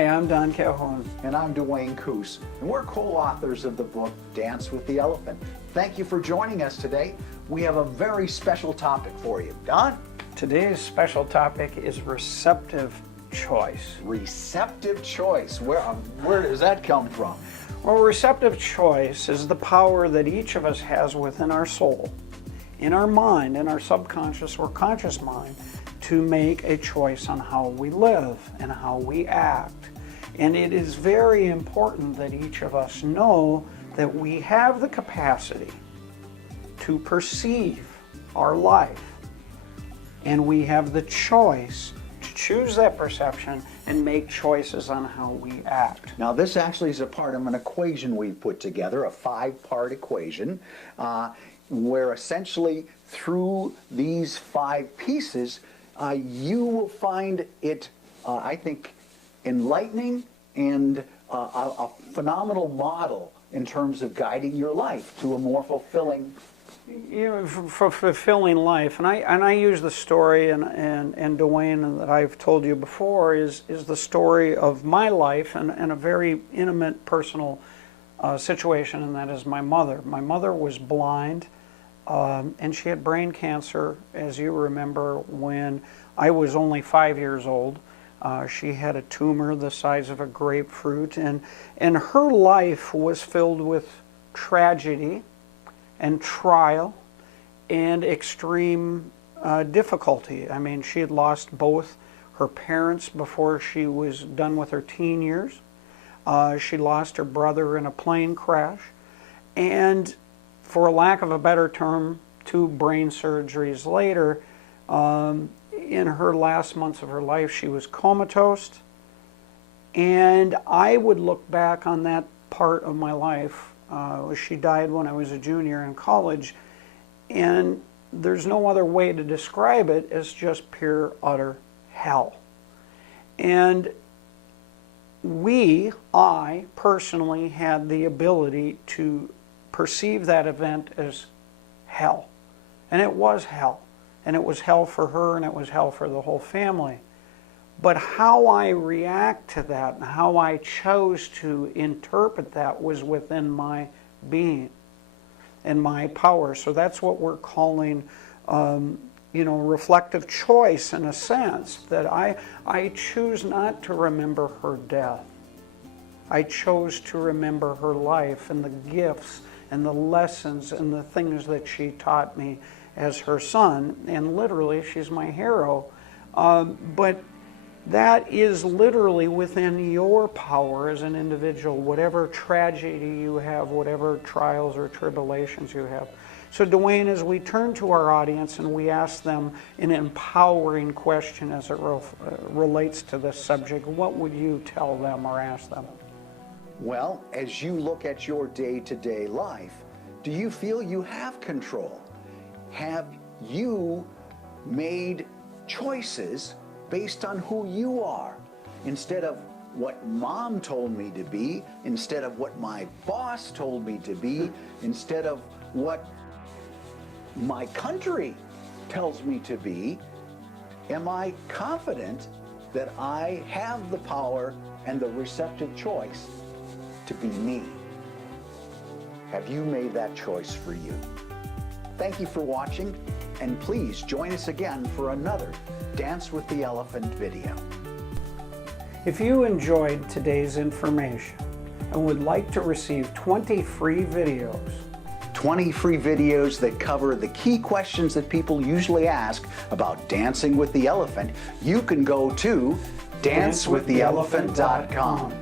Hi, I'm Don Calhoun. And I'm Dwayne Coos, and we're co-authors of the book, Dance with the Elephant. Thank you for joining us today. We have a very special topic for you. Don? Today's special topic is receptive choice. Receptive choice. Where does that come from? Well, receptive choice is the power that each of us has within our soul, in our mind, in our subconscious or conscious mind, to make a choice on how we live and how we act. And it is very important that each of us know that we have the capacity to perceive our life, and we have the choice to choose that perception and make choices on how we act. Now, this actually is a part of an equation we've put together, a 5-part equation, where essentially through these 5 pieces, you will find it, I think, enlightening and a phenomenal model in terms of guiding your life to a more fulfilling. For fulfilling life, and I use the story, and Dwayne, that I've told you before, is the story of my life and a very intimate, personal situation, and that is my mother. My mother was blind, and she had brain cancer, as you remember, when I was only 5 years old. She had a tumor the size of a grapefruit, and her life was filled with tragedy and trial and extreme difficulty. I mean, she had lost both her parents before she was done with her teen years. She lost her brother in a plane crash, and for lack of a better term, 2 brain surgeries later, in her last months of her life, she was comatose. And I would look back on that part of my life. She died when I was a junior in college, and there's no other way to describe it as just pure, utter hell. And I personally had the ability to perceive that event as hell. And it was hell. And it was hell for her, and it was hell for the whole family. But how I react to that and how I chose to interpret that was within my being and my power. So that's what we're calling, reflective choice, in a sense, that I choose not to remember her death. I chose to remember her life and the gifts and the lessons and the things that she taught me as her son, and literally she's my hero. But that is literally within your power as an individual, whatever tragedy you have, whatever trials or tribulations you have. So Dwayne, as we turn to our audience and we ask them an empowering question as it relates to this subject, what would you tell them or ask them? Well, as you look at your day-to-day life, do you feel you have control? Have you made choices based on who you are, instead of what mom told me to be, instead of what my boss told me to be, instead of what my country tells me to be? Am I confident that I have the power and the receptive choice to be me? Have you made that choice for you? Thank you for watching, and please join us again for another Dance with the Elephant video. If you enjoyed today's information and would like to receive 20 free videos, 20 free videos that cover the key questions that people usually ask about dancing with the elephant, you can go to dancewiththeelephant.com.